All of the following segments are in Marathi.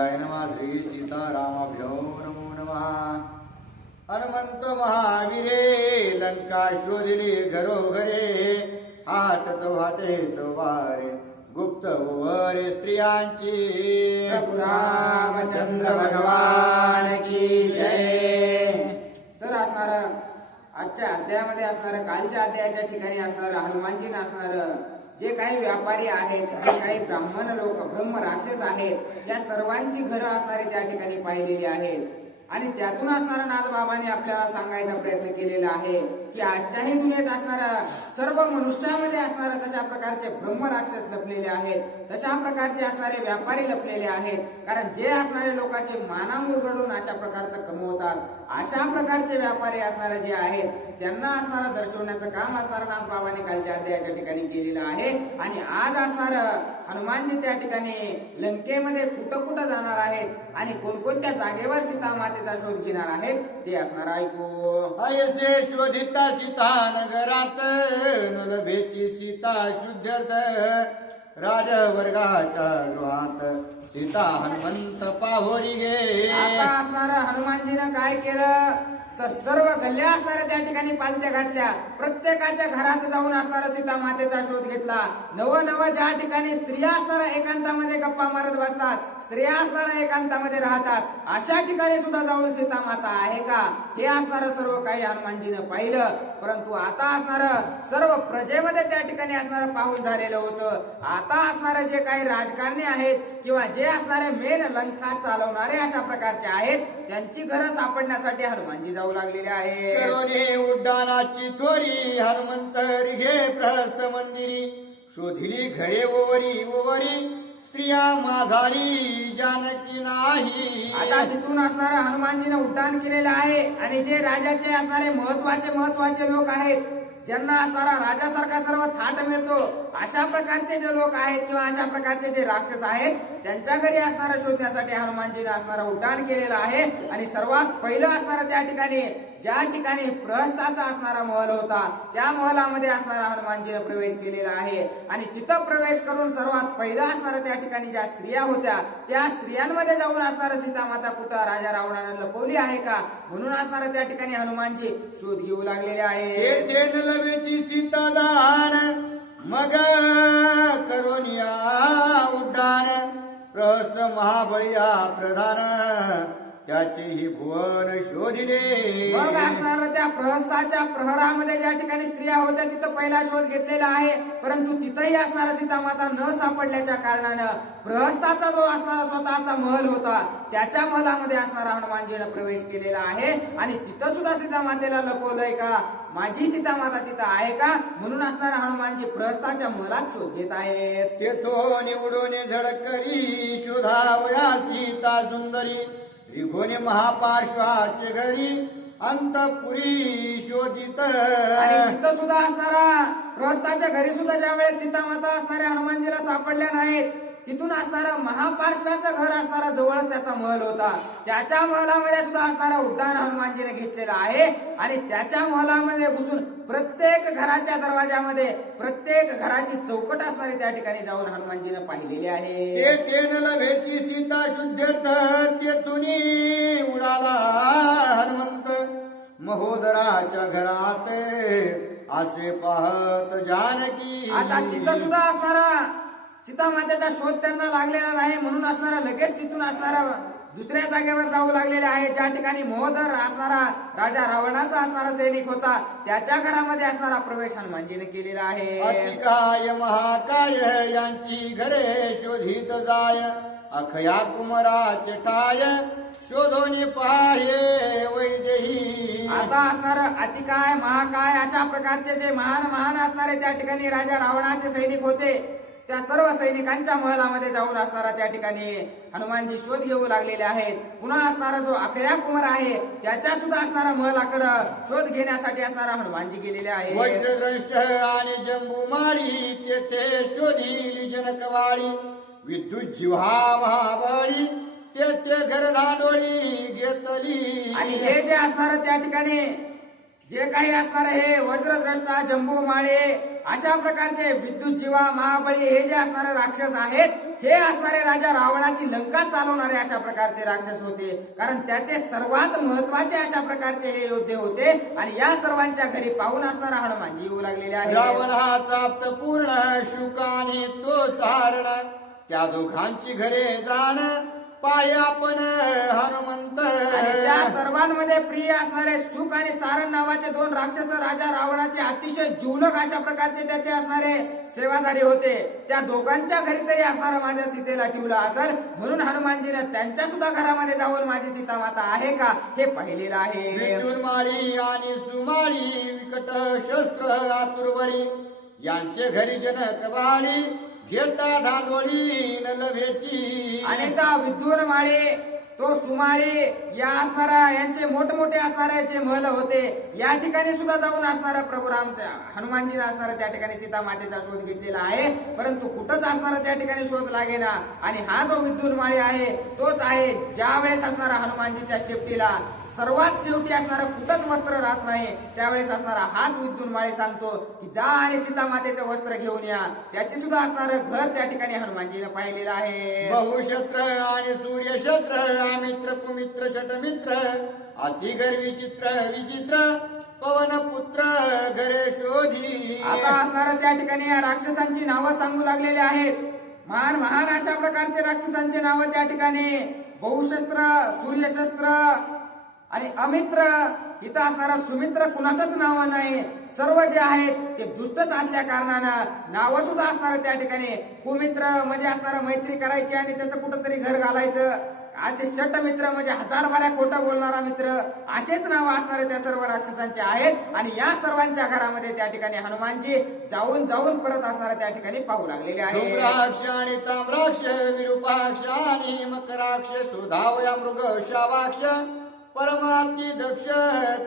हनुमंतरायाय नमः. श्री सीतारामाभ्यो नमो नमः. हनुमंत महावीरे लंका शोधिली घरोघरे. हाट चौहाटे चौबारे गुप्त वरे स्त्रियांची. प्रभु रामचंद्र भगवान की जय. तर असणार आजच्या अध्यायामध्ये असणार, कालच्या अध्यायाच्या ठिकाणी असणार हनुमानजी असणार जे काही व्यापारी आहेत, जे काही ब्राह्मण लोक ब्रह्म राक्षस आहेत, त्या सर्वांची घरं असणारे त्या ठिकाणी पाहिलेली आहेत. आणि त्यातून असणारा नाथबाबांनी आपल्याला सांगायचा प्रयत्न केलेला आहे की आजच्याही दुनियेत असणारा सर्व मनुष्यामध्ये असणारा तशा प्रकारचे ब्रह्म राक्षस लपलेले आहेत, तशा प्रकारचे असणारे व्यापारी लपलेले आहेत. कारण जे असणारे लोकांचे माना मुरगडून अशा प्रकारचं कमवतात, अशा प्रकारचे व्यापारी असणारे जे आहेत त्यांना असणारा दर्शवण्याचं काम असणारा नाथबाबांनी कालच्या अध्यायाच्या ठिकाणी केलेलं आहे. आणि आज असणार हनुमानजी त्या ठिकाणी लंकेमध्ये कुठं कुठं जाणार आहेत आणि कोणकोणत्या जागेवर सीता मातेचा शोध घेणार आहेत ते असणार ऐकू. अयसे शोधिता सीता नगरात नलभेची सीता शुद्ध्यर्थ. राजवर्गाच्या गृहात सीता हनुमंत पाहोरी गे. आता असणार हनुमानजीनं काय केलं तर सर्व गल्ल्या असणाऱ्या त्या ठिकाणी पालत्या घातल्या. प्रत्येकाच्या घरात जाऊन असणारा सीता मातेचा शोध घेतला. नव ज्या ठिकाणी स्त्रिया असणारा एकांतामध्ये गप्पा मारत बसतात, स्त्रिया असणारा एकांतामध्ये राहतात, अशा ठिकाणी सुद्धा जाऊन सीता माता आहे का हे असणार सर्व काही हनुमानजीनं पाहिलं. परंतु आता असणार सर्व प्रजेमध्ये त्या ठिकाणी असणार पाहून झालेलं होतं. आता असणारे जे काही राजकारणी आहेत किंवा जे असणारे मेन लंका चालवणारे अशा प्रकारचे आहेत त्यांची घरं सापडण्यासाठी हनुमानजी जाऊ लागलेले आहे. करोने उड्डाणाची थोरी हनुमंत रिघे प्रहस्त मंदिरी. शोधिली घरे ओवरी ओवरी स्त्रिया माझारी जानकी नाही. आता तिथून असणारा हनुमानजीने उड्डाण केलेलं आहे आणि जे राजाचे असणारे महत्वाचे लोक आहेत, ज्यांना असणारा राजासारखा सर्व थाट मिळतो, अशा प्रकारचे जे लोक आहेत किंवा अशा प्रकारचे जे राक्षस आहेत त्यांच्या घरी असणारा शोधण्यासाठी हनुमानजीने असणारा उड्डाण केलेला आहे. आणि सर्वात पहिलं असणारा त्या ठिकाणी ज्या ठिकाणी प्रहस्ताचा असणारा महल होता त्या महलामध्ये असणारा हनुमानजीने प्रवेश केलेला आहे. आणि तिथं प्रवेश करून सर्वात पहिलं असणारा त्या ठिकाणी ज्या स्त्रिया होत्या त्या स्त्रियांमध्ये जाऊन असणारा सीता माता कुठं राजा रावणाने लपवली आहे का म्हणून असणारा त्या ठिकाणी हनुमानजी शोध घेऊ लागलेले आहे. लवेची सीता दान मग करोनिया उड्डाण. प्रहस्त महाबळिया प्रधान त्याचेही भुवन शोधिले. मग असणार त्या प्रहस्ताच्या प्रहरामध्ये ज्या ठिकाणी स्त्रिया होत्या तिथं पहिला शोध घेतलेला आहे. परंतु तिथंही असणारा सीतामाता न सापडल्याच्या कारणानं प्रहस्ताचा जो असणारा स्वतःचा महल होता त्याच्या महलामध्ये असणारा हनुमानजीने प्रवेश केलेला आहे. आणि तिथं सुद्धा सीतामातेला लपवलंय का, माझी सीतामाता तिथं आहे का म्हणून असणारा हनुमानजी प्रहस्ताच्या महलात शोध घेत आहेत. तेथो निवडून झडकरी शोधावया सीता सुंदरी. रिघोने महापार्श्वाचे घरी अंतपुरी शोधित. आणि तिथं सुद्धा असणारा प्रहस्ताच्या घरी सुद्धा ज्या वेळेस सीतामाता असणाऱ्या हनुमानजीला सापडल्या नाहीत तिथून असणारा महापार्श्वाचं घर असणारा जवळच त्याचा महल होता. त्याच्या महलामध्ये सुद्धा असणारा उड्डाण हनुमानजीने घेतलेला आहे. आणि त्याच्या महलामध्ये घुसून प्रत्येक घराच्या दरवाजामध्ये प्रत्येक घराची चौकट असणारी त्या ठिकाणी जाऊन हनुमानजीने पाहिलेली आहे. ते लभेची सीता शुद्ध्यर्थ तेथून उडाला हनुमंत महोदराच्या घरात असे पाहत जानकी. आता तिथं सुद्धा असणारा सीता मातेचा शोध त्यांना लागलेला नाही म्हणून असणारा लगेच तिथून असणारा दुसऱ्या जागेवर जाऊ लागलेले आहे ज्या ठिकाणी महोदर असणारा राजा रावणाचा असणारा सैनिक होता त्याच्या घरामध्ये असणारा प्रवेश हनुमानजीने केलेला आहे. अतिकाय महाकाय यांची घरे शोधित जाय. अखया कुमाराचे ठाय शोधोनी पाहे वैदेही. आता असणार अतिकाय महाकाय अशा प्रकारचे जे महान असणारे त्या ठिकाणी राजा रावणाचे सैनिक होते त्या सर्व सैनिकांच्या महलामध्ये जाऊन असणारा त्या ठिकाणी हनुमानजी शोध घेऊ लागलेले आहेत. पुन्हा असणारा जो अखया कुमार आहे त्याच्या सुद्धा असणारा महलाकडं शोध घेण्यासाठी असणारा हनुमानजी गेलेले आहे. वज्रदंश आणि जंबुमाळी तेथे शोधिली जनकवाळी. विद्युत जिव्हा महाबळी तेथे घरधांडोळी घेतली. आणि हे जे असणार त्या ठिकाणी जे काही असणार हे वज्रद्रष्टा, जंबूमाळे अशा प्रकारचे विद्युत जीवा, महाबळी हे जे असणारे राक्षस आहेत, हे असणारे राजा रावणाची लंका चालवणारे अशा प्रकारचे राक्षस होते. कारण त्याचे सर्वात महत्वाचे अशा प्रकारचे हे योद्धे होते. आणि या सर्वांच्या घरी पाहून असणारा हनुमानजी येऊ लागलेले आहे. रावण हा चाप्त पूर्ण, शुकाने तो सारण, त्या दोघांची घरे जाण पाय आपण हनुमंत. आणि त्या सर्वांमध्ये प्रिय असणारे सुख आणि सारण नावाचे दोन राक्षस राजा रावणाचे अतिशय जीवलग अशा प्रकारचे त्याचे असणारे सेवाधारी होते. त्या दोघांच्या घरी तरी असणारा माझ्या सीतेला ठेवला असेल, म्हणून हनुमानजीने त्यांच्या सुद्धा घरामध्ये जाऊन माझी सीता माता आहे का हे पाहिलेलं आहे. विद्युन्माळी आणि सुमाळी, विकट शस्त्र आतुरबळी, यांचे घरी जनक बाळी, घेता धांडोळी नलभेची. आणि त्या विद्युन माळे, तो सुमाळे या असणारा यांचे मोठमोठे असणारे जे महल होते, या ठिकाणी सुद्धा जाऊन असणारा प्रभू रामच्या हनुमानजीने असणारा त्या ठिकाणी सीता मातेचा शोध घेतलेला आहे. परंतु कुठंच असणारा त्या ठिकाणी शोध लागेना. आणि हा जो विद्युन माळे आहे तोच आहे ज्या वेळेस असणारा हनुमानजीच्या शेपटीला सर्वात शेवटी असणारा कुठंच वस्त्र राहत नाही, त्यावेळेस असणारा हाच विद्युन माळे सांगतो की जा आणि सीता मातेचं वस्त्र घेऊन या. त्याचे सुद्धा असणारं घर त्या ठिकाणी हनुमानजीने पाहिलेलं आहे. बहुशत्र आणि सूर्यशत्र, अमित्र कुमित्र शतमित्र, अतिगर विचित्र विचित्र, पवन पुत्र घरे शोधी. आता असणारा त्या ठिकाणी या राक्षसांची नावं सांगू लागलेली आहेत. महान महान अशा प्रकारचे राक्षसांचे नावं त्या ठिकाणी बहुशस्त्र, सूर्यशस्त्र आणि अमित्र. इथं असणारा सुमित्र कुणाचंच नाव नाही. सर्व जे आहेत ते दुष्टच असल्या कारणानं नावं सुद्धा असणार त्या ठिकाणी. कुमित्र म्हणजे असणारा मैत्री करायची आणि त्याचं कुठंतरी घर घालायचं. असे षटमित्र म्हणजे हजार बाऱ्या खोटं बोलणारा मित्र, असेच नाव असणारे त्या सर्व राक्षसांचे आहेत. आणि या सर्वांच्या घरामध्ये त्या ठिकाणी हनुमानजी जाऊन जाऊन परत असणाऱ्या त्या ठिकाणी पाहू लागलेले आहे. धूम्राक्ष आणि ताम्राक्ष, विरूपाक्ष आणि मकराक्ष, सुधावया मृग शावाक्ष, परमाती दक्ष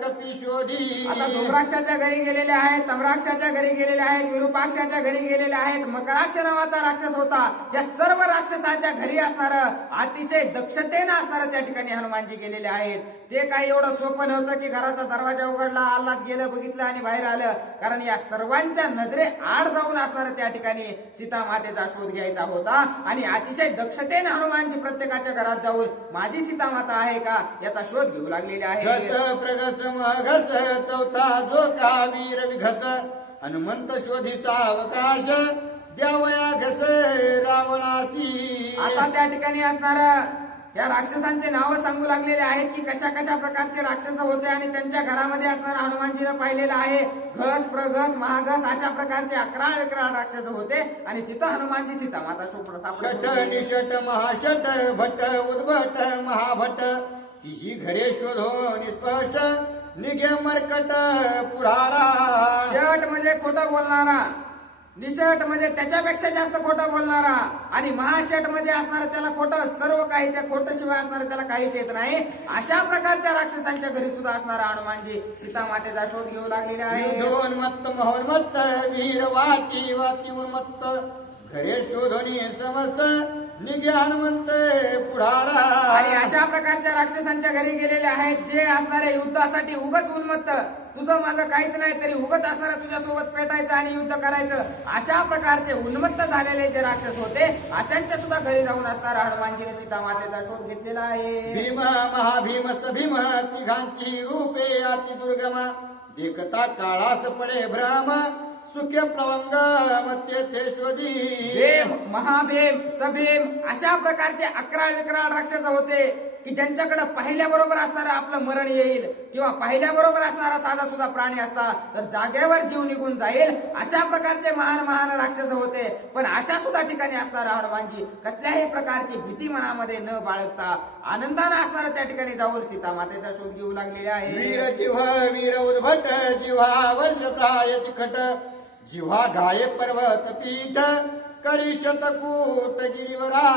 कपिशोधी. आता धूम्राक्षाच्या घरी गेलेले आहेत, तम्राक्षाच्या घरी गेलेले आहेत, विरूपाक्षाच्या घरी गेलेले आहेत. मकराक्ष नावाचा राक्षस होता. या सर्व राक्षसाच्या घरी असणार अतिशय दक्षतेनं असणार त्या ठिकाणी हनुमानजी गेलेले आहेत. ते काही एवढं सोपं नव्हतं की घराचा दरवाजा उघडला, आल्लात गेलं, बघितलं आणि बाहेर आलं. कारण या सर्वांच्या नजरे आड जाऊन असणार त्या ठिकाणी सीता मातेचा शोध घ्यायचा होता. आणि अतिशय दक्षतेने हनुमानजी प्रत्येकाच्या घरात जाऊन माझी सीता माता आहे का याचा शोध घेऊ लागलेले आहे. घस प्रगस मघस, चौथा जो का वीर विघस, हनुमंत शोधी सावकाश, द्यावया घस रावणासी. आता त्या ठिकाणी असणार या राक्षसांचे नाव सांगू लागलेले आहेत की कशा कशा प्रकारचे राक्षस होते. आणि त्यांच्या घरामध्ये असणारा हनुमानजीनं पाहिलेलं आहे. घस, प्रघस, महाघस अशा प्रकारचे 11 विक्राळ राक्षस होते. आणि तिथं हनुमानजी सीता माता शट निषट महाशट, भट उद्भट महाभट, ही घरे शोधो निस्पष्ट, निघे मरकट पुढारा. शट म्हणजे खोटं बोलणारा, निषट म्हणजे त्याच्यापेक्षा जास्त खोटं बोलणारा, आणि महाशट म्हणजे असणार त्याला खोटं सर्व काही, त्या खोटं शिवाय असणार त्याला काहीच येत नाही. अशा प्रकारच्या राक्षसांच्या घरी सुद्धा असणारा हनुमानजी सीता मातेचा शोध घेऊ लागलेला आहे. युद्धोन्मत्त महोन्मत्त, वीर वाटी वाती उन्मत्त, घरे शोधोनी समस्त, निघे हनुमंत पुढारा. आणि अशा प्रकारच्या राक्षसांच्या घरी गेलेले आहेत जे असणारे युद्धासाठी उगच उन्मत्त, तुझं माझं काहीच नाही तरी उगच असणारा तुझ्यासोबत पेटायचं आणि युद्ध करायचं, अशा प्रकारचे उन्मत्त झालेले जे राक्षस होते अशांच्या सुद्धा घरी जाऊन असणारा हनुमानजीने सीता मातेचा शोध घेतलेला आहे. भीम महाभीम सभीम, तिघांची रूपे अति दुर्गम, देखता काळास पडे भ्रम, सुखे प्लवंग मत्ये ते शोधी. भीम, महाभीम, सभीम अशा प्रकारचे 11 विक्राळ राक्षस होते की ज्यांच्याकडे पाहिल्याबरोबर असणारं आपलं मरण येईल किंवा पाहिल्याबरोबर असणारा साधा सुद्धा प्राणी असता तर जागेवर जीव निघून जाईल, अशा प्रकारचे महान महान राक्षस होते. पण अशा सुद्धा ठिकाणी असणारा हनुमानजी कसल्याही प्रकारची भीती मनामध्ये न बाळगता आनंदाने असणारा त्या ठिकाणी जाऊन सीता मातेचा शोध घेऊ लागलेले आहे. वीर जिव्ह वीर उद्भट, जिव्हा वज्र प्राय तिखट, जिव्हा गाये पर्वत पीठ, करी शतकूट गिरीवरा.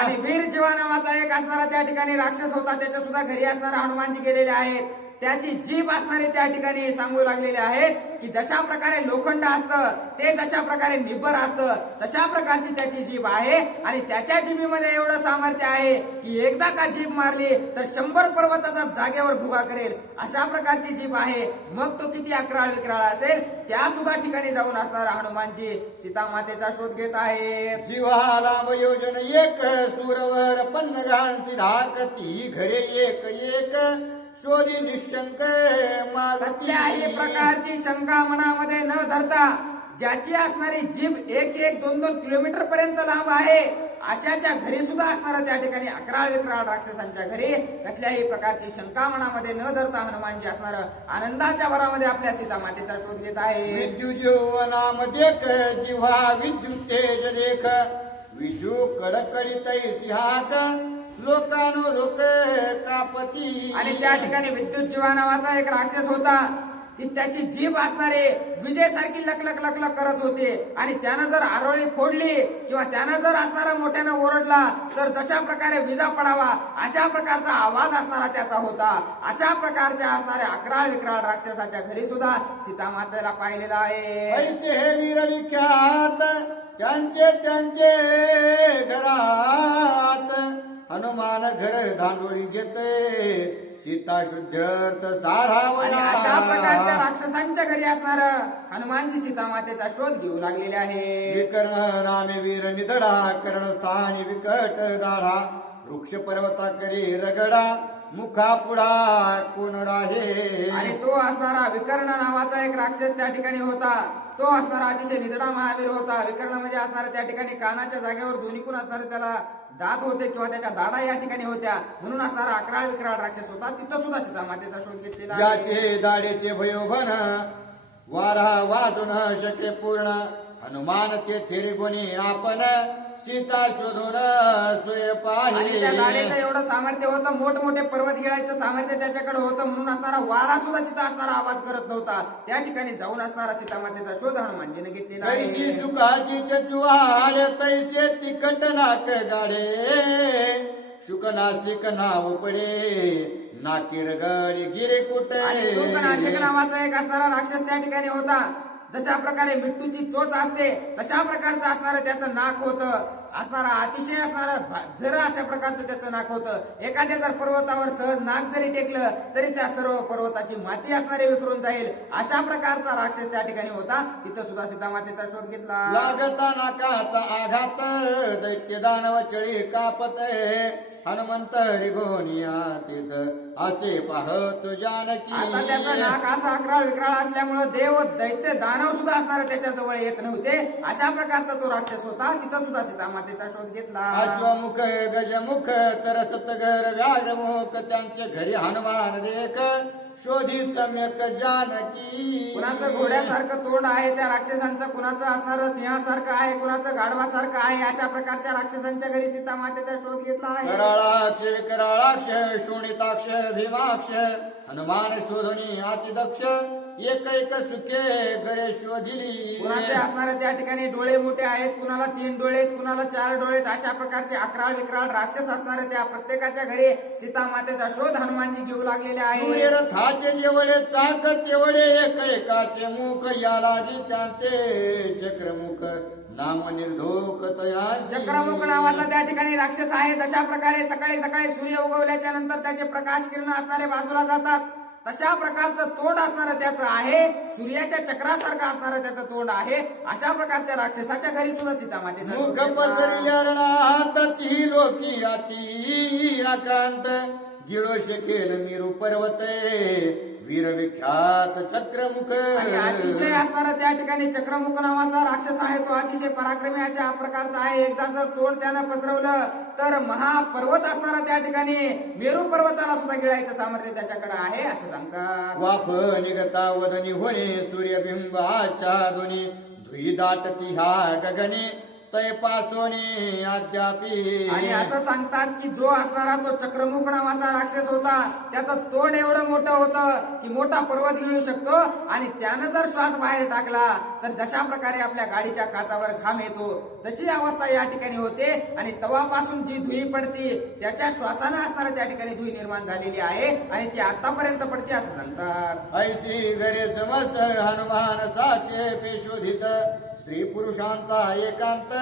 आणि वीर जीवा नावाचा एक असणारा त्या ठिकाणी राक्षस होता. त्याच्या सुद्धा घरी असणारा हनुमानजी गेलेले आहेत. त्याची जीभ असणारे त्या ठिकाणी सांगू लागलेले आहेत की जशा प्रकारे लोखंड असतं ते जशा प्रकारे निब्बर असतं तशा प्रकारची त्याची जीभ आहे आणि त्याच्या जिभीमध्ये एवढं सामर्थ्य आहे की एकदा का जीभ मारली तर 100 पर्वताचा जागेवर भुगा करेल अशा प्रकारची जीभ आहे. मग तो किती अकराळ विक्राळ असेल त्या सुद्धा ठिकाणी जाऊन असणारा हनुमानजी सीता मातेचा शोध घेत आहेत. जीवा लांब योजन एक सुरवर पन्नगान सिधाकती घरे एक एक शोधी निशंक कसल्याही प्रकारची शंका मनामध्ये न धरता ज्याची असणारी जीभ 1-2 किलोमीटर पर्यंत लांब आहे अशाच्या घरी सुद्धा असणारा त्या ठिकाणी अकराळ विक्राळ राक्षसांच्या घरी कसल्याही प्रकारची शंका मनामध्ये न धरता हनुमानजी असणार आनंदाच्या भरामध्ये आपल्या सीता मातेचा शोध घेत आहे. विद्यु जीवनामध्ये जिव्हा विद्युत तेज देख विजू कडकडीत सिंहाक लोकानो लोक कापती. आणि त्या ठिकाणी विद्युत जीवा नावाचा एक राक्षस होता की त्याची जीभ असणारे विजेसारखी लकलक लकलक करत होते आणि त्यानं जर आरोळी फोडली किंवा त्यानं जर असणारा मोठ्यानं ओरडला तर जशा प्रकारे विजा पडावा अशा प्रकारचा आवाज असणारा त्याचा होता. अशा प्रकारच्या असणाऱ्या अकराळ विक्राळ राक्षसाच्या घरी सुद्धा सीता मातेला पाहिलेलं आहे. ऐसे हे वीर विख्यात त्यांचे त्यांचे घरात हनुमान घर धांडोळी घेते सीता शुद्ध्यर्थ आणि सारावया. अशा प्रकारच्या राक्षसांच्या घरी असणार हनुमानजी सीता मातेचा शोध घेऊ लागलेले आहे. विकर्ण नामे वीर निधडा करणस्थानी विकट दाढा वृक्ष पर्वता करी रगडा मुखा पुढा कोण राहे. आणि तो असणारा विकर्ण नावाचा एक राक्षस त्या ठिकाणी होता. तो असणारा अतिशय निधडा महावीर होता. विकर्ण म्हणजे असणारा त्या ठिकाणी कानाच्या जागेवर दोन्हीकून असणारे त्याला दात होते किंवा त्याच्या दाढा या ठिकाणी होत्या म्हणून असणारा अकराळ विक्राळ राक्षस होता. तिथं सुद्धा सीता मातेचा शोध घेतलेला आहे. याचे दाढेचे भयोभन वारा वाजून शके पूर्ण हनुमान ते थेरी गुणी आपण सीता शोधून सूर्य आणि त्या दाढेचं पाहिले. एवढं सामर्थ्य होतं मोठमोठे पर्वत गिळायचं सामर्थ्य त्याच्याकडे होतं म्हणून असणारा वारा सुद्धा तिथं असणारा आवाज करत नव्हता. त्या ठिकाणी जाऊन असणारा सीता मातेचा शोध हनुमानजीने घेतलेला तैसी आहे. सुखाची चचुआड तैसे तिखट नाक गाडे शुक नासिक नाव पडे नाकीर गडी गिरे कुठे. आणि शोकनाशक नावाचा एक असणारा राक्षस त्या ठिकाणी होता. जशा प्रकारे मिट्टूची चोच असते तशा प्रकारचं असणारं त्याचं नाक होतं. असणारा अतिशय असणारा जरा अशा प्रकारचं त्याचं नाक होतं. एखाद्या जर पर्वतावर सहज नाक जरी टेकलं तरी त्या सर्व पर्वताची माती असणारे विखरून जाईल अशा प्रकारचा राक्षस त्या ठिकाणी होता. तिथं सुद्धा सीता मातेचा शोध घेतला. लागता नाकाचा आघात दैत्य दानव चळी कापत हनुमंत रिगोनिया तिथ असे पाहत जानकी. आता त्याचं नाक असं अकराळ विक्राळ असल्यामुळं देव दैत्य दानव सुद्धा असणारे त्याच्या जवळ येत नव्हते. अशा प्रकारचा तो राक्षस होता. तिथं सुद्धा सीता मातेचा शोध घेतला. अश्वमुख गजमुख तरसतगर व्याघ्रमुख त्यांचे घरी हनुमान देख शोधी सम्यक जानकी. कुणाचं घोड्यासारखं तोंड आहे त्या राक्षसांचं, कुणाचं असणारं सिंहासारखं आहे, कुणाचं गाढवासारखं आहे. अशा प्रकारच्या राक्षसांच्या घरी सीता मातेचा शोध घेतला आहे. कराळाक्ष विकराळाक्ष शोणिताक्ष भीमाक्ष हनुमान शोधनी अतिदक्ष एक एक सुखे घरे शोधिली. कुणाचे असणारे त्या ठिकाणी डोळे मोठे आहेत, कुणाला 3 डोळे आहेत, कुणाला 4 डोळे आहेत. अशा प्रकारचे अकराळ विक्राळ राक्षस असणारे त्या प्रत्येकाच्या घरी सीता मातेचा शोध हनुमानजी घेऊ लागलेले आहे. सूर्यरथाचे जेवढे चाक तेवढे एक एकाचे मुख याला त्यांते चक्रमुख नाम निर्धोक तयासी. चक्रमुख नावाचा त्या ठिकाणी राक्षस आहे. जशा प्रकारे सकाळी सकाळी सूर्य उगवल्याच्या नंतर त्याचे प्रकाश किरण असणारे बाजूला जातात तशा प्रकारचं तोंड असणारं त्याचं आहे. सूर्याच्या चक्रासारखं असणारं त्याचं तोंड आहे. अशा प्रकारच्या राक्षसाच्या घरी सुद्धा सीता मातेचा शोध मुख घेतला. पसरल्या रणात ती लोकी अति आकांत गिळो शकेल मिरू पर्वते वीर विख्यात चक्रमुख. आणि अतिशय असणारा त्या ठिकाणी चक्रमुख नावाचा राक्षस आहे. तो अतिशय पराक्रमी अशा प्रकारचा आहे. एकदा जर तोंड त्यानं पसरवलं तर महापर्वत असणारा त्या ठिकाणी मेरू पर्वताला सुद्धा गिळायचं सामर्थ्य त्याच्याकडे आहे असं सांगतात. वाफ निगता वदनी होणे सूर्यबिंबाच्या दोन्ही धुई दाटती ह्या गगने तैपासोनी अद्यापी आणि असं सांगतात की जो असणारा तो चक्रमुख नावाचा राक्षस होता, त्याचं तोंड एवढं मोठं होतं की मोठा पर्वत गिळू शकतो, आणि त्यानं जर श्वास बाहेर टाकला तर जशा प्रकारे आपल्या गाडीच्या काचावर घाम येतो तशी अवस्था या ठिकाणी होते. आणि तवापासून जी धुई पडते त्याच्या श्वासानं असणारा त्या ठिकाणी धुई निर्माण झालेली आहे, आणि ती आतापर्यंत पडते असं सांगतात. ऐशी घरे समस्त हनुमान साचे पेशोधित स्त्री पुरुषांचा एकांत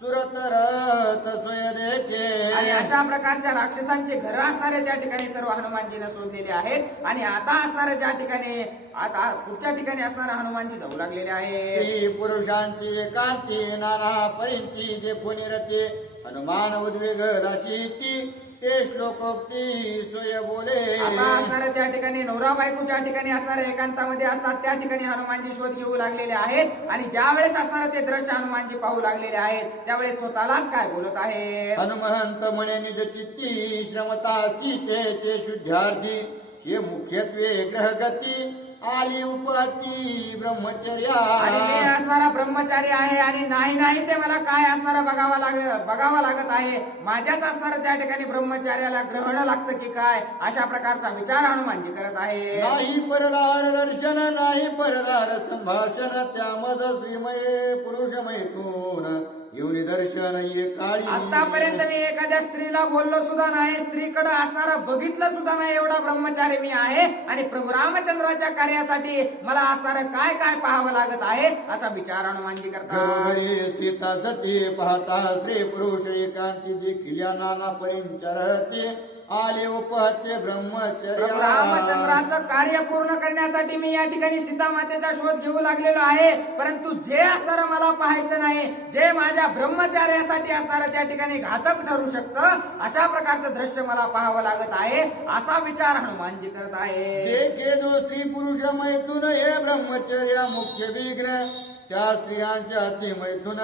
सुरतरत सोय देखे. आणि अशा प्रकारच्या राक्षसांचे घर असणारे त्या ठिकाणी सर्व हनुमानजीने शोधलेले आहेत. आणि आता असणारे ज्या ठिकाणी आता पुढच्या ठिकाणी असणारे हनुमानजी जाऊ लागलेले आहे. स्त्री पुरुषांची एकांती नाना परींची जे कोणी रते हनुमान उद्वेगलाची ती ते श्लोकोक्ती सोय बोले. आता असणारे त्या ठिकाणी नवरा बायको ज्या ठिकाणी असणारे एकांतामध्ये असतात त्या ठिकाणी हनुमानजी शोध घेऊ लागलेले आहेत. आणि ज्या वेळेस असणारे ते दृश्य हनुमानजी पाहू लागलेले आहेत त्यावेळेस स्वतःलाच काय बोलत आहे. हनुमंत म्हणे निज चित्ती श्रमता सीतेचे शुद्धार्थी हे मुख्यत्वे ग्रहगती आली उपती ब्रह्मचर्या. आणि मी असणारा ब्रह्मचारी आहे आणि नाही ते मला काय असणारा बघावा लागत आहे. माझ्याच असणारं त्या ठिकाणी ब्रह्मचार्याला ग्रहण लागतं की काय, अशा प्रकारचा विचार हनुमानजी करत आहे. नाही परदार दर्शन नाही परदार संभाषण त्यामध श्रीमय पुरुषमयतून येऊन दर्शन ये काळी. आतापर्यंत मी एखाद्या स्त्रीला बोललो सुद्धा नाही, स्त्रीकडे असणारा बघितलं सुद्धा नाही, एवढा ब्रह्मचारी मी आहे. आणि प्रभू रामचंद्राच्या कार्यासाठी मला असणारं काय काय पाहावं लागत आहे असा विचार हनुमानजी करतात. घरी सीता सती पाहता स्त्री पुरुष एकांती देखील या नाना परिचरते आले उपहत्य ब्रह्मचर्या. प्रभू रामचंद्राचं कार्य पूर्ण करण्यासाठी मी या ठिकाणी सीता मातेचा शोध घेऊ लागलेलो आहे. परंतु जे असणारं मला पाहायचं नाही, जे माझ्या ब्रह्मचार्यासाठी असणारं त्या ठिकाणी घातक ठरू शकतं, अशा प्रकारचं दृश्य मला पाहावं लागत आहे असा विचार हनुमानजी करत आहे. देखे जो स्त्री पुरुष मैथून हे ब्रह्मचर्या मुख्य विघ्न त्या स्त्रियांच्या अति मैथून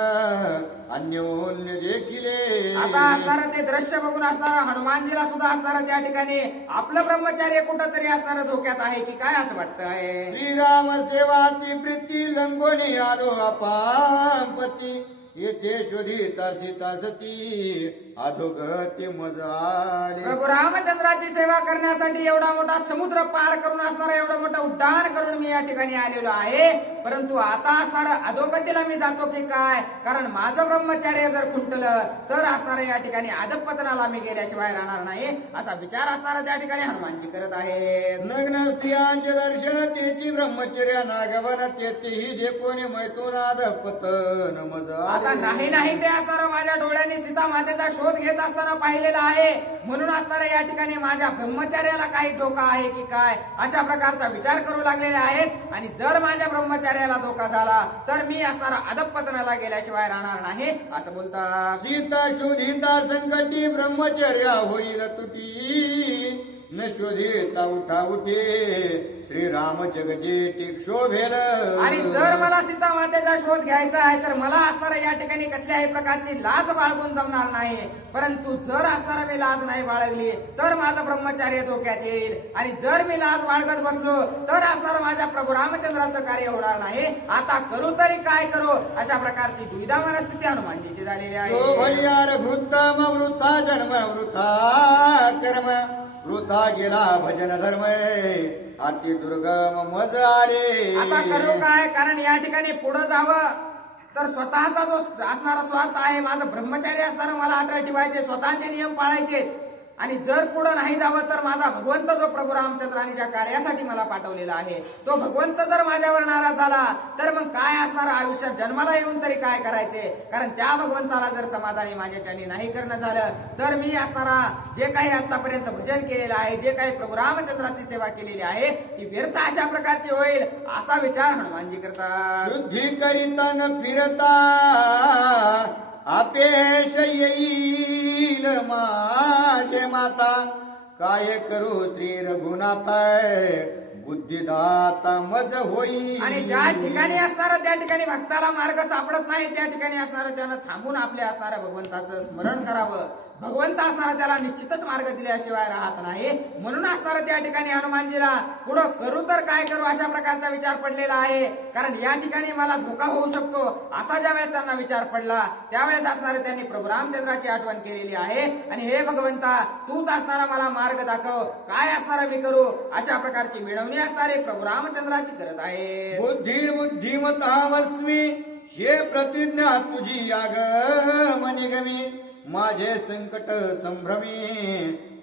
अन्योन्य देखील. आता असणारं ते दृश्य बघून असणारा हनुमानजीला सुद्धा असणारं त्या ठिकाणी आपलं ब्रह्मचार्य कुठंतरी असणारं धोक्यात आहे की काय असं वाटतं आहे. श्रीराम सेवा ती प्रीती लंगोनी आलो अपापती येथे शोधिता सीता सती अधोगती मजाले. प्रभू रामचंद्राची सेवा करण्यासाठी एवढा मोठा समुद्र पार करून असणारा एवढं मोठं उड्डाण करून मी या ठिकाणी आलेलो आहे. परंतु आता असणारं अधोगतीला मी जातो की काय, कारण माझं ब्रह्मचार्य जर खुंटलं तर असणारं या ठिकाणी अधपतनाला मी गेल्याशिवाय राहणार नाही असा विचार असणारा त्या ठिकाणी हनुमानजी करत आहे. नग्न स्त्रियांचे दर्शन तेची ब्रह्मचर्या नागवन तेही जे कोणी मैथून अधपतन मजा. आता नाही ते असणारं माझ्या डोळ्यांनी सीता मातेचा शोध घेत असताना पाहिलेला आहे, म्हणून असणाऱ्या या ठिकाणी माझ्या ब्रह्मचार्याला काही धोका आहे की काय अशा प्रकारचा विचार करू लागलेले आहेत. आणि जर माझ्या ब्रह्मचार्याला धोका झाला तर मी असणारा अधपतनाला गेल्याशिवाय राहणार नाही असं बोलतात. सीता शोधिता संकटी ब्रह्मचर्या होईल तुटी न शोधिता उठा उठे श्रीराम जगजेटी शोभेल. आणि जर मला सीता मातेचा शोध घ्यायचा आहे तर मला असणारा या ठिकाणी कसल्याही प्रकारची लाज बाळगून जमणार नाही. परंतु जर असणारा मी लाज नाही बाळगली तर माझं ब्रह्मचार्य धोक्यात येईल. आणि जर मी लाज बाळगत बसलो तर असणारं माझ्या प्रभू रामचंद्राचं कार्य होणार नाही. आता करू तरी काय करू अशा प्रकारची दुविधा मनस्थिती हनुमानजीची झालेली आहे. शोभलियार भूतम वृथा जन्म वृथा कर्म वृथा गेला भजन धर्म अति दुर्गम मज आले. आता करू काय, कारण या ठिकाणी पुढे जावं तर स्वतःचा जो असणारा स्वार्थ आहे, माझं ब्रह्मचार्य असणारं मला अटळ ठेवायचे, स्वतःचे नियम पाळायचे. आणि जर पुढे नाही जावं तर माझा भगवंत जो प्रभू रामचंद्राने ज्या कार्यासाठी मला पाठवलेला आहे तो भगवंत जर माझ्यावर नाराज झाला तर मग काय असणार आयुष्यात जन्माला येऊन तरी काय करायचे. कारण त्या भगवंताला जर समाधानी माझ्याच्याने नाही करणं झालं तर मी असणारा जे काही आतापर्यंत भजन केलेलं आहे, जे काही प्रभू रामचंद्राची सेवा केलेली आहे ती व्यर्थ अशा प्रकारची होईल असा विचार हनुमानजी करतात. शुद्धी करिता न फिरता अपेश येईल माझे माता काय करू श्री रघुनाथ बुद्धिदाता मज होई. आणि ज्या ठिकाणी असणारं त्या ठिकाणी भक्ताला मार्ग सापडत नाही त्या ठिकाणी असणारं त्यानं थांबून आपल्या असणाऱ्या भगवंताचं स्मरण करावं. भगवंत असणारा त्याला निश्चितच मार्ग दिल्याशिवाय राहत नाही. म्हणून असणारं त्या ठिकाणी हनुमानजीला पुढं करू तर काय करू अशा प्रकारचा विचार पडलेला आहे. कारण या ठिकाणी मला धोका होऊ शकतो असा ज्यावेळेस त्यांना विचार पडला त्यावेळेस असणारे त्यांनी प्रभू रामचंद्राची आठवण केलेली आहे. आणि हे भगवंता तूच असणारा मला मार्ग दाखव, काय असणारा मी करू अशा प्रकारची विनवणी असणारे प्रभू रामचंद्राची करत आहे. बुद्धिर्बुद्धिमतावस्मी हे प्रतिज्ञा तुझी आगमनी गमी. माझे संकट संभ्रमी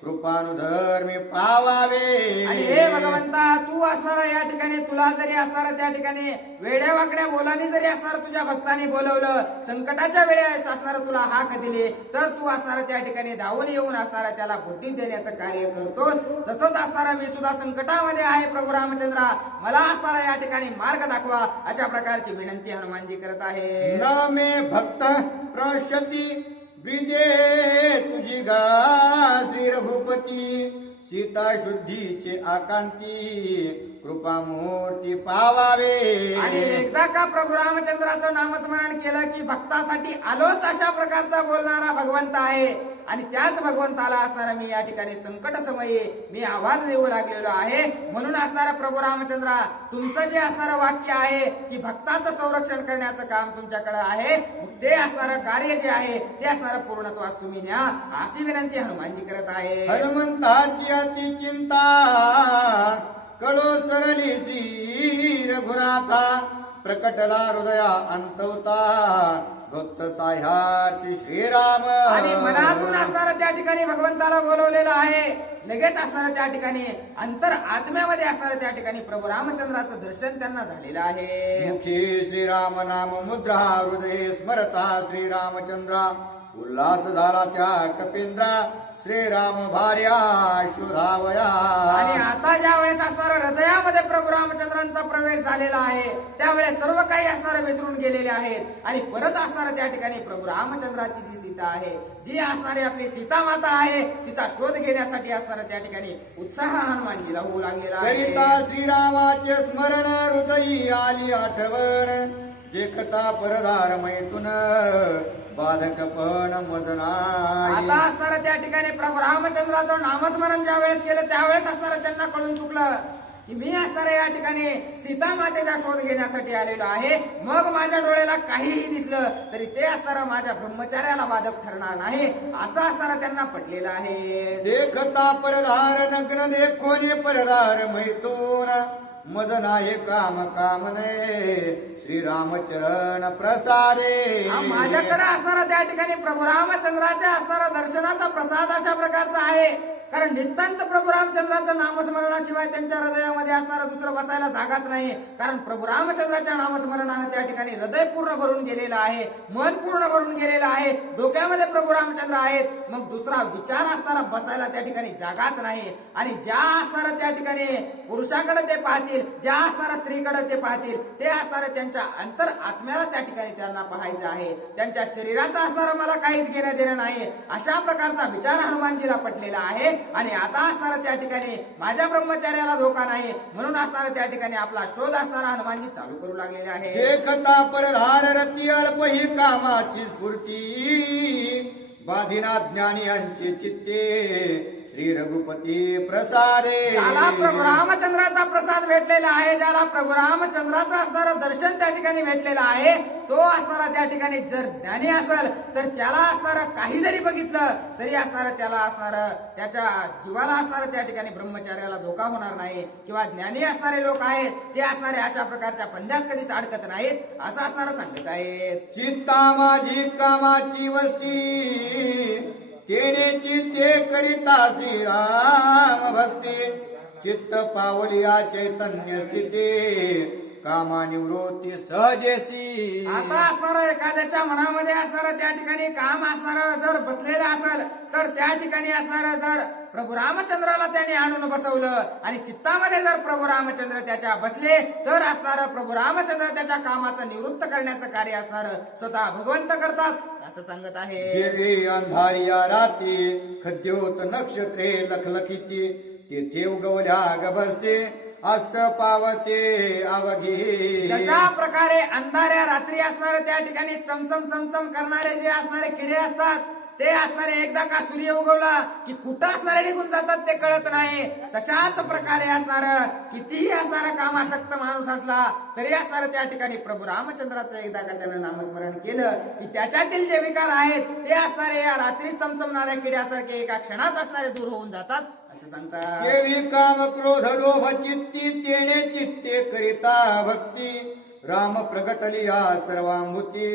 कृपानुधर्मी पावावे. आणि हे भगवंता तू असणारा या ठिकाणी तुला जरी असणारा त्या ठिकाणी वेड्या वाकड्या बोलानी जरी असणार तुझ्या भक्तांनी बोलवलं, संकटाच्या वेळेस असणार तुला हाक दिली तर तू असणारा त्या ठिकाणी धावून येऊन असणारा त्याला बुद्धी देण्याचं कार्य करतोस. तसंच असणारा मी सुद्धा संकटामध्ये आहे प्रभू रामचंद्रा, मला असणारा या ठिकाणी मार्ग दाखवा अशा प्रकारची विनंती हनुमानजी करत आहे. न मे भक्त प्रशती ब्रिदे तुझी गा श्री रघुपती. सीता शुद्धीचे आकांती कृपामूर्ती पावावे. आणि एकदा का प्रभू रामचंद्राचं नामस्मरण केलं की भक्तासाठी आलोच अशा प्रकारचा बोलणारा भगवंत आहे. आणि त्याच भगवंताला असणारा मी या ठिकाणी संकट समयी मी आवाज देऊ लागलेलो आहे. म्हणून असणारा प्रभू रामचंद्रा तुमचं जे असणारं वाक्य आहे की भक्ताचं संरक्षण करण्याचं काम तुमच्याकडे आहे, ते असणारं कार्य जे आहे ते असणारं पूर्णत्वास तुम्ही न्या अशी विनंती हनुमानजी करत आहे. हनुमंताची अति चिंता कळो सरली श्री रघुनाथा. प्रकटला हृदया अंतवता भक्त साह्यार्थी श्रीराम. आणि मनातून असणारं त्या ठिकाणी भगवंताला बोलवलेलं आहे. लगेच असणारं त्या ठिकाणी अंतर आत्म्यामध्ये असणारं त्या ठिकाणी प्रभू रामचंद्राचं दर्शन त्यांना झालेलं आहे. मुखी श्रीराम नाम मुद्रा हृदय स्मरता श्रीरामचंद्रा. उल्हास झाला त्या कपिंद्रा श्रीराम भार्या शोधावया. आणि आता ज्या वेळेस असणारा हृदयामध्ये प्रभू रामचंद्रांचा प्रवेश झालेला आहे त्यावेळेस सर्व काही असणारे विसरून गेलेले आहेत. आणि परत असणारा त्या ठिकाणी प्रभू रामचंद्राची जी सीता आहे, जी असणारी आपली सीता माता आहे, तिचा शोध घेण्यासाठी असणारा त्या ठिकाणी उत्साह हनुमानजीला होऊ लागलेला आहे. करिता श्रीरामाचे स्मरण हृदयी आली आठवण. जेकता परदार मैथुन बाधक पण वजना. आता असणारा त्या ठिकाणी प्रभू रामचंद्राचं नामस्मरण ज्या वेळेस केलं त्यावेळेस असणारं त्यांना कळून चुकलं की मी असणाऱ्या या ठिकाणी सीता मातेचा शोध घेण्यासाठी आलेलो आहे. मग माझ्या डोळ्याला काहीही दिसलं तरी ते असणारं माझ्या ब्रह्मचार्याला बाधक ठरणार नाही असं असणारं त्यांना पटलेलं आहे. देखता परदार नग्न देखोने परदार मैथून. मज नाही काम कामने श्रीरामचरण प्रसादे. माझ्याकडे असणारा त्या ठिकाणी प्रभू रामचंद्राच्या असणारा दर्शनाचा प्रसाद अशा प्रकारचा आहे. कारण नितांत प्रभू रामचंद्राचं नामस्मरणाशिवाय त्यांच्या हृदयामध्ये असणारा दुसरं बसायला जागाच नाही. कारण प्रभू रामचंद्राच्या नामस्मरणाने त्या ठिकाणी हृदय पूर्ण भरून गेलेलं आहे, मन पूर्ण भरून गेलेलं आहे, डोक्यामध्ये प्रभू रामचंद्र आहेत. मग दुसरा विचार असणारा बसायला त्या ठिकाणी जागाच नाही. आणि ज्या असणारा त्या ठिकाणी पुरुषाकडे ते पाहतील, ज्या असणाऱ्या स्त्रीकडे ते पाहतील, ते असणारे त्यांच्या अंतर आत्म्याला त्या ठिकाणी त्यांना पाहायचं आहे. त्यांच्या शरीराचं असणारं मला काहीच घेणं देणं नाही अशा प्रकारचा विचार हनुमानजीला पटलेला आहे. आणि आता असणारं त्या ठिकाणी माझ्या ब्रह्मचार्याला धोका नाही म्हणून असणारं त्या ठिकाणी आपला शोध असणारा हनुमानजी चालू करू लागलेले आहे. देखता परधार रती अल्प ही कामाची स्फूर्ती. बाधिना ज्ञानी यांचे चित्ते श्री रघुपती प्रसादे. ज्याला प्रभू रामचंद्राचा प्रसाद भेटलेला आहे, ज्याला प्रभू रामचंद्राचं असणारं दर्शन त्या ठिकाणी भेटलेलं आहे, तो असणारा त्या ठिकाणी जर ज्ञानी असेल तर त्याला असणारं काही जरी बघितलं तरी असणारं त्याला असणारं त्याच्या जीवाला असणारं त्या ठिकाणी ब्रह्मचार्याला धोका होणार नाही. किंवा ज्ञानी असणारे लोक आहेत ते असणारे अशा प्रकारच्या फंद्यात कधीच अडकत नाहीत असं असणारं सांगत आहेत. चित्ता माझी कामाची वस्ती तेने चित्ते करिता श्रीराम भक्ती. चित्त पावलिया चैतन्य स्थिती कामा निवृत्ती सहजेसी. आता असणारं एखाद्याच्या मनामध्ये असणारं त्या ठिकाणी काम असणारं जर बसलेलं असेल तर त्या ठिकाणी असणारं जर प्रभू रामचंद्राला त्याने आणून बसवलं आणि चित्तामध्ये जर प्रभू रामचंद्र त्याच्या बसले तर असणारं प्रभू रामचंद्र त्याच्या कामाचं निवृत्त करण्याचं कार्य असणारं स्वतः भगवंत करतात असं सांगत आहे. जेवे अंधारिया राती खद्योत नक्षत्रे लखलखिती. तेथे उगवल्या गभस्ते अस्त पावते अवघी. जशा प्रकारे अंधाऱ्या रात्री असणारे त्या ठिकाणी चमचम चमचम करणारे जे असणारे किडे असतात ते असणारे एकदा का सूर्य उगवला की कुठं असणारे निघून जातात ते कळत नाही. तशाच प्रकारे असणार कितीही असणारा कामासक्त माणूस असला तरी असणार त्या ठिकाणी प्रभू रामचंद्राचं एकदा का त्यानं नामस्मरण केलं की त्याच्यातील जे विकार आहेत ते असणारे या रात्री चमचमणाऱ्या किड्यासारखे एका क्षणात असणारे दूर होऊन जातात असं सांगतात. देवी काम क्रोध लोभ चित्ती तेने चित्ते करिता भक्ती. राम प्रगटलिया सर्वांभूती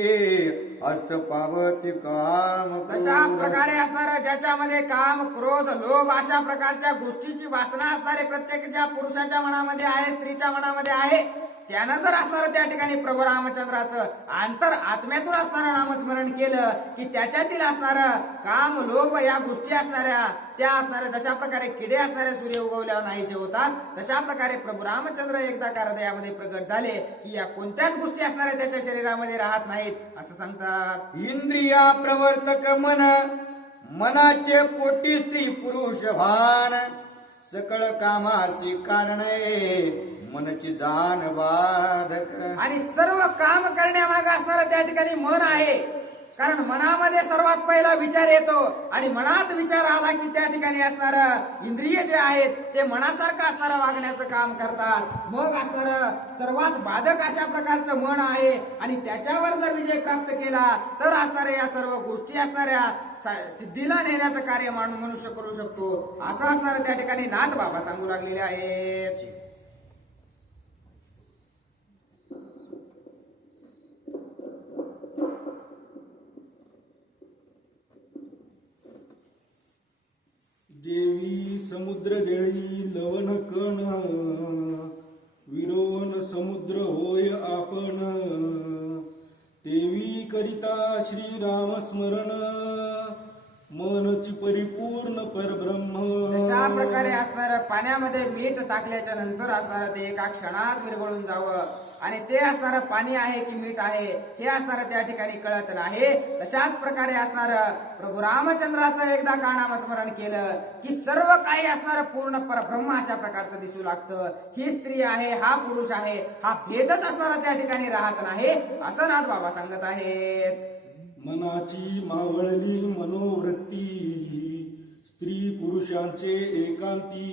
अस्त पावती काम. तशा प्रकारे असणार ज्याच्यामध्ये काम क्रोध लोभ अशा प्रकारच्या गोष्टीची वासना असणारे प्रत्येक ज्या पुरुषाच्या मनामध्ये आहे स्त्रीच्या मनामध्ये आहे त्यानं जर असणार त्या ठिकाणी प्रभू रामचंद्राचं अंतर आत्म्यातून असणारं नामस्मरण केलं की त्याच्यातील असणार काम लोभ या गोष्टी असणाऱ्या त्या असणाऱ्या जशा प्रकारे किडे असणाऱ्या सूर्य उगवल्यावर नाहीसे होतात तशा प्रकारे प्रभू रामचंद्र एकदा का हृदयामध्ये प्रगट झाले की या कोणत्याच गोष्टी असणाऱ्या त्याच्या शरीरामध्ये राहत नाहीत असं सांगतात. इंद्रिया प्रवर्तक मन मनाचे पोटी स्त्री पुरुष भान. सकळ कामाची कारणे मनची जाण बाधक. आणि सर्व काम करण्यामागे असणारं त्या ठिकाणी मन आहे कारण मनामध्ये सर्वात पहिला विचार येतो आणि मनात विचार आला की त्या ठिकाणी असणार इंद्रिय जे आहेत ते मनासारखं असणारं वागण्याचं काम करतात. मग असणार सर्वात बाधक अशा प्रकारचं मन आहे आणि त्याच्यावर जर विजय प्राप्त केला तर असणाऱ्या या सर्व गोष्टी असणाऱ्या सिद्धीला नेण्याचं कार्य मनुष्य करू शकतो असं असणार त्या ठिकाणी नाथ बाबा सांगू लागलेले आहेत. देवी समुद्र जळी लवण कण विरोन समुद्र होय आपण. देवी करिता श्रीराम स्मरण मनची परिपूर्ण परब्रह्म. जशा प्रकारे असणार पाण्यामध्ये मीठ टाकल्याच्या नंतर असणार ते एका क्षणात विरघळून जावं आणि ते असणार पाणी आहे की मीठ आहे हे असणार त्या ठिकाणी कळत नाही. तशाच प्रकारे असणार प्रभू रामचंद्राचं एकदा का नामस्मरण केलं की सर्व काही असणार पूर्ण परब्रह्म अशा प्रकारचं दिसू लागतं. ही स्त्री आहे हा पुरुष आहे हा भेदच असणारा त्या ठिकाणी राहत नाही असं नाथ बाबा सांगत आहेत. मनाची मावळली मनोवृत्ती स्त्री पुरुषांचे एकांती.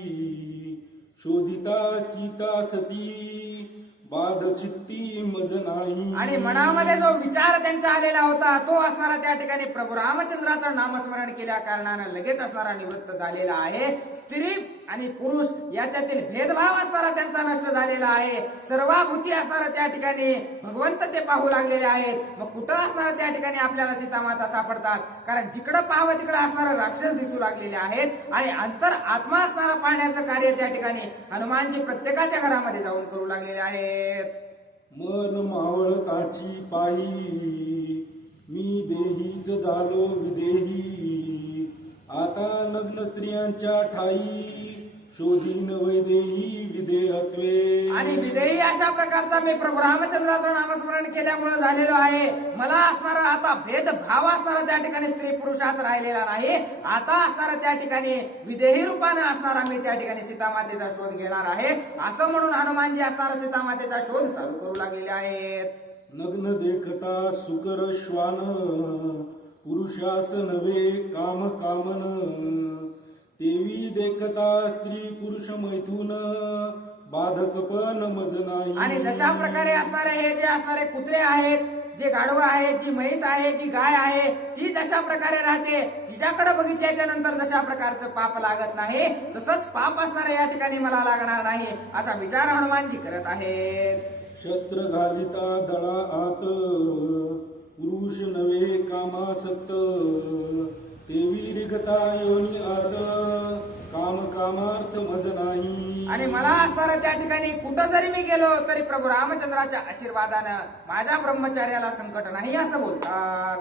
शोधिता सीता सती बाध चित्ती मज नाही. आणि मनामध्ये जो विचार त्यांच्या आलेला होता तो असणारा त्या ठिकाणी प्रभू रामचंद्राचं नामस्मरण केल्या कारणानं लगेच असणारा निवृत्त झालेला आहे. स्त्री आणि पुरुष याच्यातील भेदभाव असणारा त्यांचा नष्ट झालेला आहे. सर्वाभूती असणारा त्या ठिकाणी भगवंत ते पाहू लागलेले आहेत. मग कुठं असणारा त्या ठिकाणी आपल्याला सीतामाता सापडतात कारण जिकडं पाहावं तिकडं असणारा राक्षस दिसू लागलेले आहेत आणि अंतर आत्मा असणारा पाहण्याचं कार्य त्या ठिकाणी हनुमानजी प्रत्येकाच्या घरामध्ये जाऊन करू लागलेले आहेत. मन मावळताची पायी मी देहीच झालो विदेही. आता नग्न स्त्रियांच्या ठाई शोधीन वैदेही विधेयत्वे. आणि विधेयी अशा प्रकारचा मी प्रभू रामचंद्राचं नामस्मरण केल्यामुळे झालेलो आहे. मला असणारा आता भेदभाव असणारा त्या ठिकाणी स्त्री पुरुषात राहिलेला नाही. आता असणारा त्या ठिकाणी विदेही रूपाने असणारा मी त्या ठिकाणी सीतामातेचा शोध घेणार आहे असं म्हणून हनुमानजी असणारा सीतामातेचा शोध चालू करू लागलेले आहेत. नग्न देखता सुकर श्वान पुरुषास नवे काम कामन. देवी देखता स्त्री पुरुष मैथून बाधक पण मज नाही. आणि जशा प्रकारे असणारे हे जे असणारे कुत्रे आहेत जे गाढवं आहेत जी म्हैस आहे जी गाय आहे ती जशा प्रकारे राहते तिच्याकडे बघितल्याच्या नंतर जशा प्रकारचं पाप लागत नाही तसंच पाप असणारे या ठिकाणी मला लागणार नाही असा विचार हनुमानजी करत आहेत. शस्त्र घालिता दळा आत पुरुष नवे कामासक्त. देवी रिगता योनी आत काम कामार्थ मज नाही. आणि मला असणारा त्या ठिकाणी कुठं जरी मी गेलो तरी प्रभू रामचंद्राच्या आशीर्वादानं माझ्या ब्रह्मचार्याला संकट नाही असं बोलतात.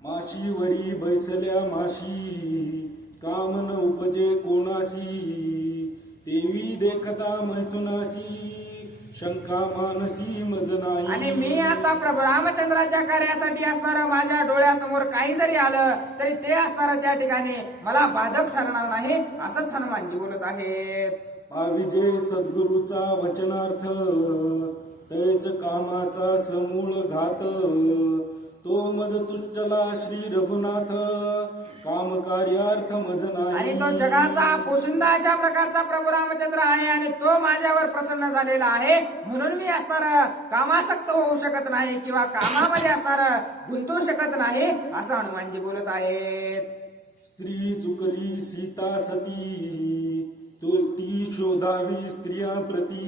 माशीवरी बैसल्या माशी काम न उपजे कोणासी. देवी देखता मैथुनासी शंका मानसी मज नाही. आणि मी आता प्रभू रामचंद्राच्या कार्यासाठी असणारं माझ्या डोळ्यासमोर काही जरी आलं तरी ते असणारं त्या ठिकाणी मला बाधक ठरणार नाही असंच हनुमानजी बोलत आहेत. पाविजे सद्गुरूचा वचनार्थ तैच कामाचा समूळ घात तो मज तुष्टला श्री रघुनाथ काम कार्यार्थ मज आणि तो नाही. जगाचा पोशिंदा अशा प्रकारचा प्रभू रामचंद्र आहे आणि तो माझ्यावर प्रसन्न झालेला आहे म्हणून मी असणार कामासक्त होऊ शकत नाही किंवा कामामध्ये असणार गुंतू शकत नाही असं हनुमानजी बोलत आहेत. स्त्री चुकली सीता सती तो ती शोधावी स्त्रियांप्रती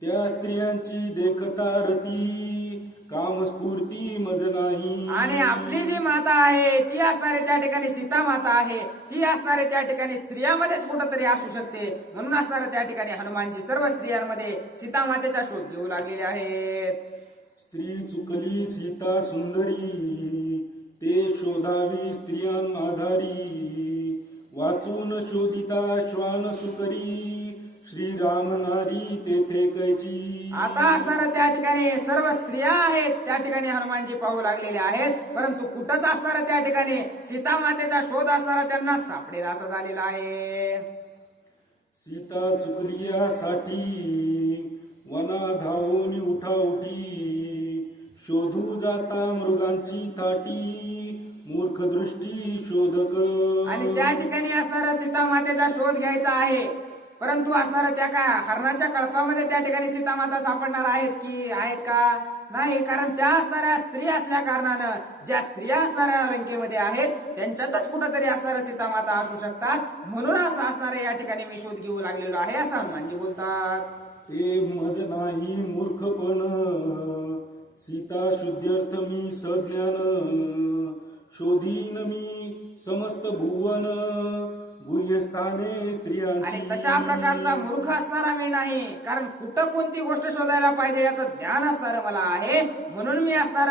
त्या स्त्रियांची देखता रती कामस्फूर्ती मज नाही. आणि आपली जी माता आहे ती असणारे त्या ठिकाणी सीता माता आहे ती असणारे त्या ठिकाणी स्त्रियामध्येच कुठंतरी असू शकते म्हणून असणारे त्या ठिकाणी हनुमानजी सर्व स्त्रियांमध्ये सीता मातेचा शोध घेऊ लागलेले आहेत. स्त्री चुकली सीता सुंदरी ते शोधावी स्त्रियां माझारी वाचून शोधिता श्वान सुकरी श्रीराम नारी तेथे कैची. आता असणाऱ्या त्या ठिकाणी सर्व स्त्रिया आहेत त्या ठिकाणी हनुमानजी पाहू लागलेले आहेत परंतु कुठंच असणाऱ्या त्या ठिकाणी सीता मातेचा शोध असणारा त्यांना सापडेल असं झालेलं आहे. सीता चुकली यासाठी वना धावून उठा उठी शोधू जाता मृगांची थाटी मूर्ख दृष्टी शोधक. आणि त्या ठिकाणी असणारा सीता मातेचा शोध घ्यायचा आहे परंतु असणारा त्या का हरणाच्या कळपामध्ये त्या ठिकाणी सीता माता सापडणार आहेत का नाही कारण त्या असणाऱ्या स्त्री असल्या कारणानं ज्या स्त्रिया असणाऱ्या लंकेमध्ये आहेत त्यांच्यातच कुठंतरी असणाऱ्या सीता माता असू शकतात म्हणून असणाऱ्या या ठिकाणी मी शोध घेऊ लागलेलो आहे असं हनुमानजी बोलतात. ते मज नाही मूर्खपण सीता शुद्ध्यर्थ मी सज्ञान शोधीन मी समस्त भुवन गुह्यस्थाने स्त्रियांची. आणि तशा प्रकारचा मूर्ख असणारा मी नाही कारण कुठं कोणती गोष्ट शोधायला पाहिजे याचं ज्ञान असणार मला आहे म्हणून मी असणार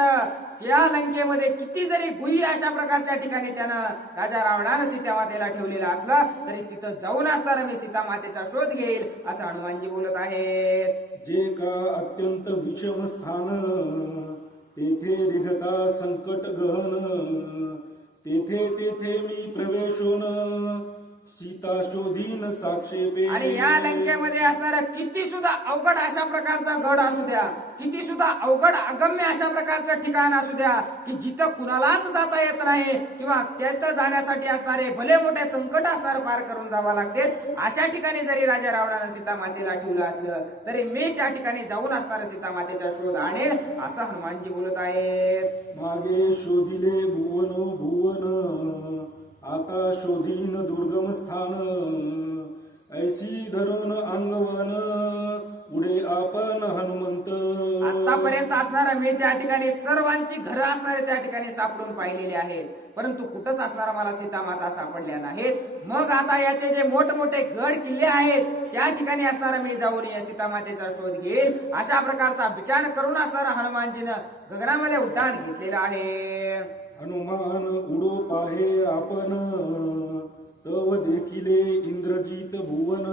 या लंकेमध्ये किती जरी गुह्य अशा प्रकारच्या ठिकाणी त्यानं राजा रावणानं सीता मातेला ठेवलेलं असलं तरी तिथं जाऊन असताना मी सीता मातेचा शोध घेईल असं हनुमानजी बोलत आहेत. जे का अत्यंत विषम स्थान तेथे रिघता संकट गहन तेथे तेथे मी प्रवेशोन सीता शोधीन साक्षेपे. आणि या लंकेमध्ये असणारा किती सुद्धा अवघड अशा प्रकारचा गड असू द्या किती सुद्धा अवघड अगम्य अशा प्रकारचं ठिकाण असू द्या की जिथं कुणालाच जाता येत नाही किंवा तिथं जाण्यासाठी असणारे भले मोठे संकट असणार पार करून जावं लागते अशा ठिकाणी जरी राजा रावणानं सीता मातेला ठेवलं असलं तरी मी त्या ठिकाणी जाऊन असणारा सीता मातेचा शोध आणेल असं हनुमानजी बोलत आहेत. मागे शोधिले भुवन भुवन आता शोधीन दुर्गम स्थान ऐशी धरून अंगवन पुढे आपण हनुमंत. आतापर्यंत असणारा मी त्या ठिकाणी सर्वांची घरं असणारे त्या ठिकाणी सापडून पाहिलेली आहेत परंतु कुठंच असणारा मला सीता माता सापडल्या नाहीत. मग आता याचे जे मोठमोठे गड किल्ले आहेत त्या ठिकाणी असणारा मी जाऊन या सीता मातेचा शोध घेईल अशा प्रकारचा विचार करून असणारा हनुमानजीनं गगनामध्ये उड्डाण घेतलेलं आहे. हनुमान उडो पाहे आपण तव देखिले इंद्रजित भुवन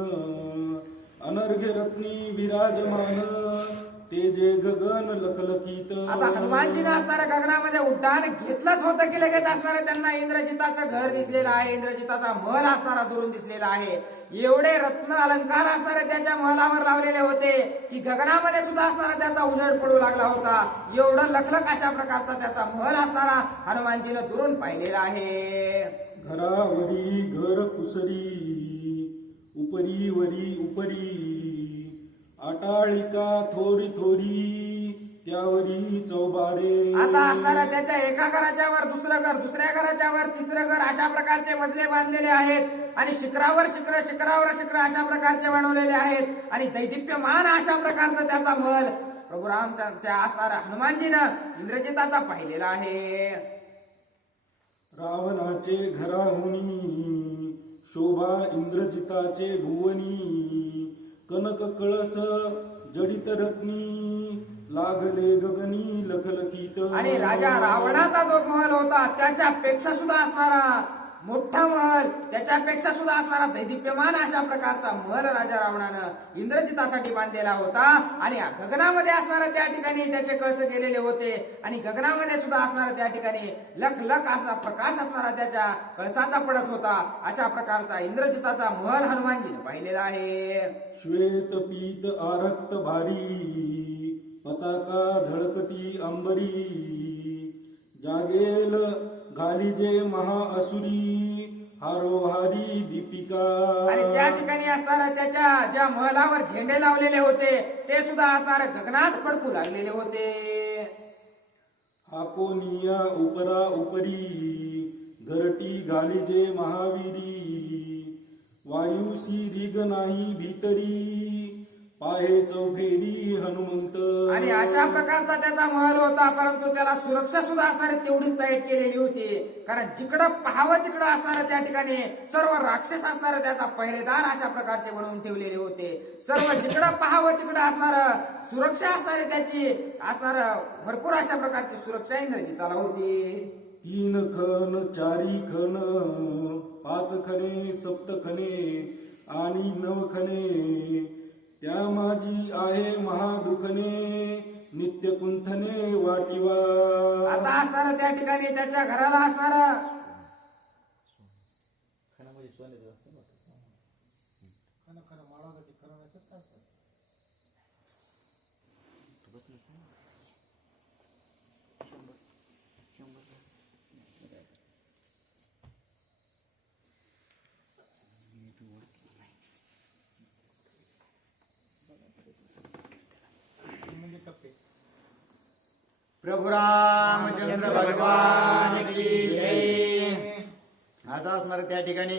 अनर्घ्य रत्नी विराजमान ते जे गगन लखलखित. आता हनुमानजीने असणाऱ्या गगनामध्ये उड्डाण घेतलंच होतं की लगेच असणारे त्यांना इंद्रजिताचं घर दिसलेलं आहे इंद्रजिताचा महल असणारा दुरून दिसलेला आहे. एवढे रत्न अलंकार असणारे त्याच्या महलावर लावलेले होते की गगनामध्ये सुद्धा असणारा त्याचा उजेड पडू लागला होता. एवढं लखलख अशा प्रकारचा त्याचा महल असणारा हनुमानजीनं दुरून पाहिलेला आहे. घरावरी घर कुसरी उपरी वरी उपरी अटाळिका थोरी थोरी त्यावरी चौबारे. आता असणारा त्याच्या एका घराच्या वर दुसरं घर दुसऱ्या घराच्या वर तिसरं घर अशा प्रकारचे मजले बांधलेले आहेत आणि शिखरावर शिखर शिखरावर शिखर अशा प्रकारचे बनवलेले आहेत आणि दैदिप्यमान अशा प्रकारचा त्याचा महल प्रभू रामच्या त्या असणाऱ्या हनुमानजीनं इंद्रजिताचा पाहिलेला आहे. रावणाचे घराहुनी शोभा इंद्रजिताचे भुवनी कनक कळस जडित रत्नी लागले गगनी लखलखित. आणि राजा रावणाचा जो महल होता त्याच्यापेक्षा सुद्धा असणारा मोठा महल, त्याच्यापेक्षा सुद्धा असणारा दैदिप्यमान अशा प्रकारचा महल राजा रावणानं इंद्रजितासाठी बांधलेला होता. आणि गगनामध्ये असणारा त्या ठिकाणी त्याचे कळस गेलेले होते आणि गगनामध्ये सुद्धा असणारा त्या ठिकाणी लख लख असा प्रकाश असणारा त्याच्या कळसाचा पडत होता. अशा प्रकारचा इंद्रजिताचा महल हनुमानजीने पाहिलेला आहे. श्वेत पीत आरक्त भारी पताका झळकती अंबरी जागेल घालिजे महाअसुरी हारोहारी दीपिका. आणि त्या ठिकाणी असणारा त्याच्या ज्या महलावर झेंडे लावलेले होते ते सुद्धा असणारे गगनात फडकू लागलेले होते. हाकोनिया उपरा उपरी घरटी घालिजे महावीरी वायुसी रिग नाही भीतरी पाहे चौफेरी हनुमंत. आणि अशा प्रकारचा त्याचा महल होता, परंतु त्याला सुरक्षा सुद्धा असणारी तेवढीच टाईट केलेली होती. कारण जिकडं पाहावं तिकडं असणारं त्या ठिकाणी सर्व राक्षस असणारं त्याचा पहिरेदार अशा प्रकारचे बनवून ठेवलेले होते. सर्व जिकडं पाहावं तिकडं असणारं सुरक्षा असणारी त्याची असणारं भरपूर अशा प्रकारची सुरक्षा इंद्रजिताला होती. 3 खण 4 खण 5 खणे 7 खणे आणि 9 खणे त्या माझी आहे महादुखने नित्य कुंठने वाटिवा. आता असणारा त्या ठिकाणी त्याच्या घराला असणारा प्रभू रामचंद्र भगवान की जय. असं असणार त्या ठिकाणी